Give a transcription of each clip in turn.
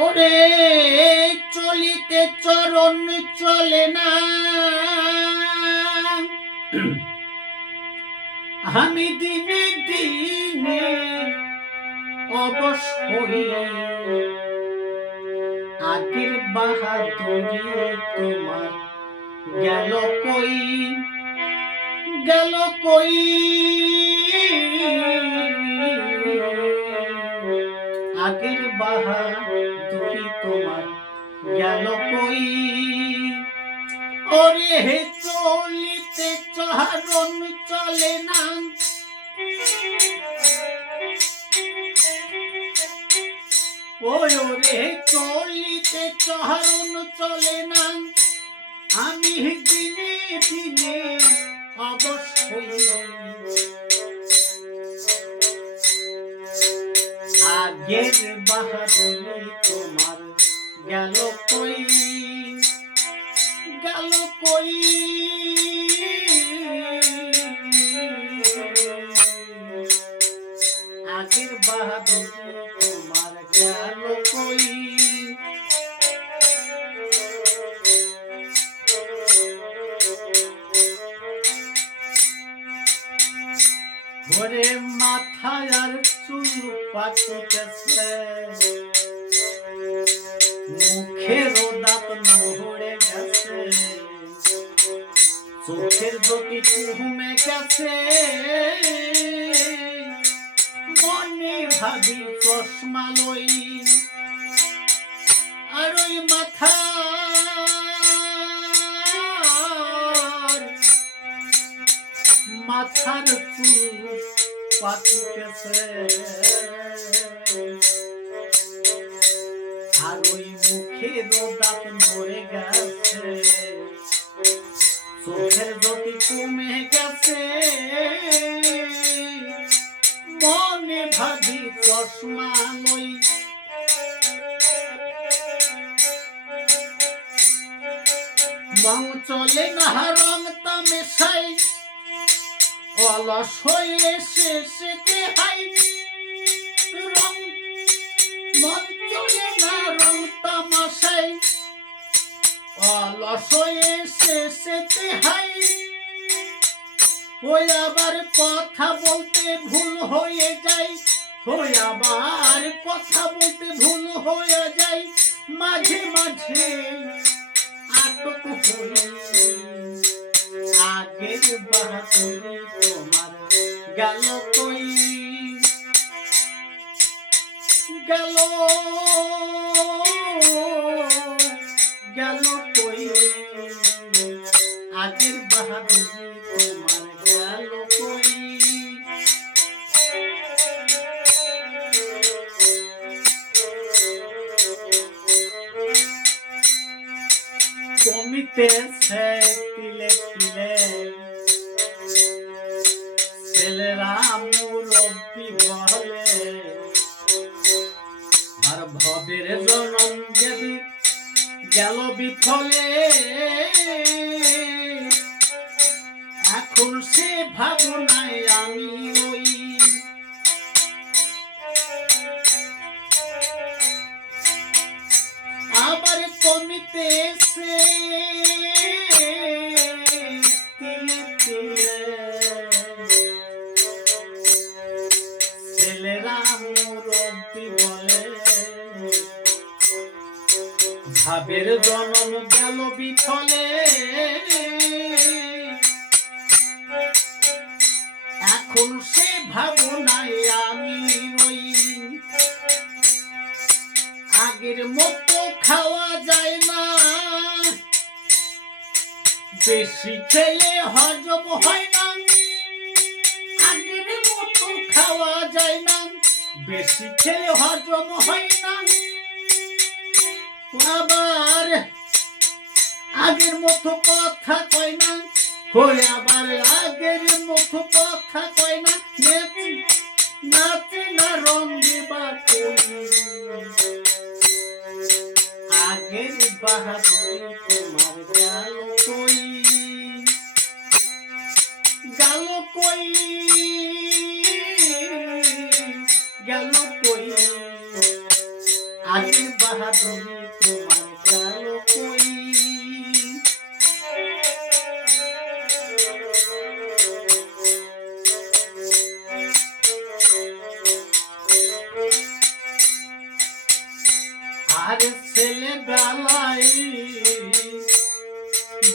ওরে চলিতে চরণ চলে না, আমি দিনে দিনে অবশ্যই আগের বাহাদুরি তোমার গেল কই, গেল কই, আগের বাহাদুরি তোমার গেল কই। ওরে চলিতে চরণ চলে না, ওরে চলিতে চরণ চলে না, আমি দিনে দিনে অবশ্যই আগের বাহাদুরি তোমার গেল কই, গেল কই, আগের বাহাদুরি তোমার গেল কই। ঘরে মাথায় আর চুল পাকিতেছে, মুখের দাঁত নড়ে গেছে, চোখের জ্যোতি কমে গেছে, মনে ভাবি চশমা লই, আর ওই মাথার চুল পাকিতেছে, আর ওই মুখের দাঁত নড়ে গেছে, চোখের জ্যোতি কমে গেছে, মনে ভাবি চশমা লই, মন চলে না রং তামেশাই, অলস হয়ে শেষেতে হাই, রং মন চলে না রং তামাশাই, অলস হয়ে শেষেতে হাই, ওই আবার কথা বলতে ভুল হয়ে যায়, ওই আবার কথা বলতে ভুল হয়ে যায়, মাঝে মাঝে আটক হয়ে আগের বাহাদুরি তোমার গেল কই, গেল গেল কই, আগের বাহাদুরি তোমার গেল কই। কমিতেছে তিলে তিলে ছেলেরা মুরব্বি বলে, আর ভবের জনম দেবী গেল বিফলে, এখন সে ভাবনায় আমি ওই, আবার কমিতেছে তিলে তিলে ছেলেরা মুরব্বি বলে, ভাবের জনম গেল বিফলে, এখন সে ভাবনায় আমি ওই, আগের মতো খাওয়া যায় না, বেশি খেলে হজম হয় না, আগের মতো খাওয়া যায় না, বেশি খেলে হজম হয় না, আবার আগের মতো কথা কয় না, হয়ে আবার আগের মতো কথা কয় না, নাচে না রঙে বা আগের বাহাদুরি তোমার গেল কই, গেল কই, গেল কই, আগের বাহাদুরি আরে ছেলে বেলায়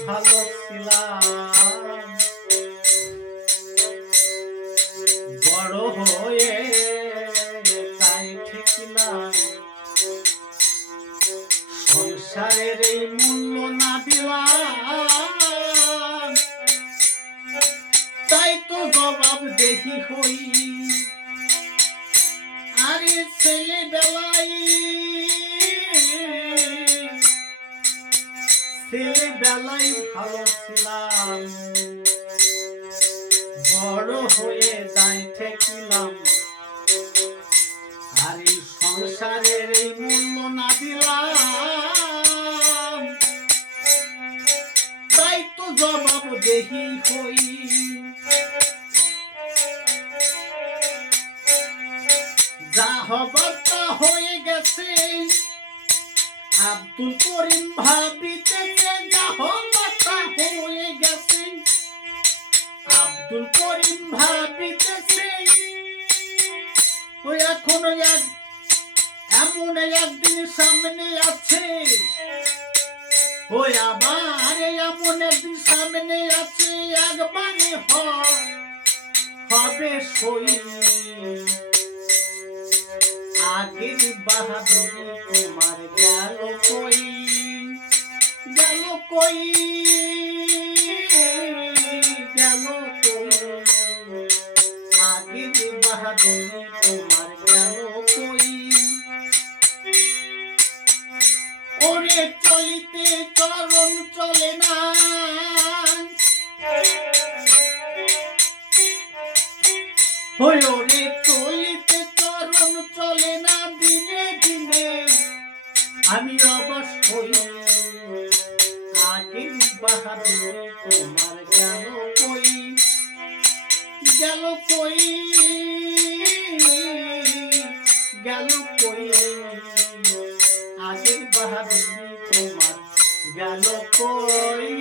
ভালো ছিলাম, বড় হয়ে তাই ঠেকিলাম, সংসারের এই মূল্য না দিলাম, তাই তো জবাব দেখি হই। আরে ছেলেবেলায় ভালো ছিলাম, বড় হয়ে দায় ঠেকিলাম, আর এই সংসারের এই মূল্য না দিলাম, তাই তো জবাব দেখি হই। যা হবার তা হয়ে গেছে, আব্দুল করিম ভাবিতেছে, যা হবার তা হয়ে গেছে, আব্দুল করিম ভাবিতেছে, ওই এখনো এমন একদিন সামনে আছে, ওই আবার এমন একদিন সামনে আছে, একবারে হবে সই। আগের বাহাদুরি তোমার গেল কই, গেল কই, গেল কই, আগের বাহাদুরি তোমার গেল কই। ওরে চলিতে চরণ চলে না, ওরে চলিতে চরণ চলে না, দিনে দিনে আমি অবশ্যই, আগের বাহাদুর তোমার গেল কই, গেল কই, গেল কই, আগের বাহাদুর তোমার গেল কই।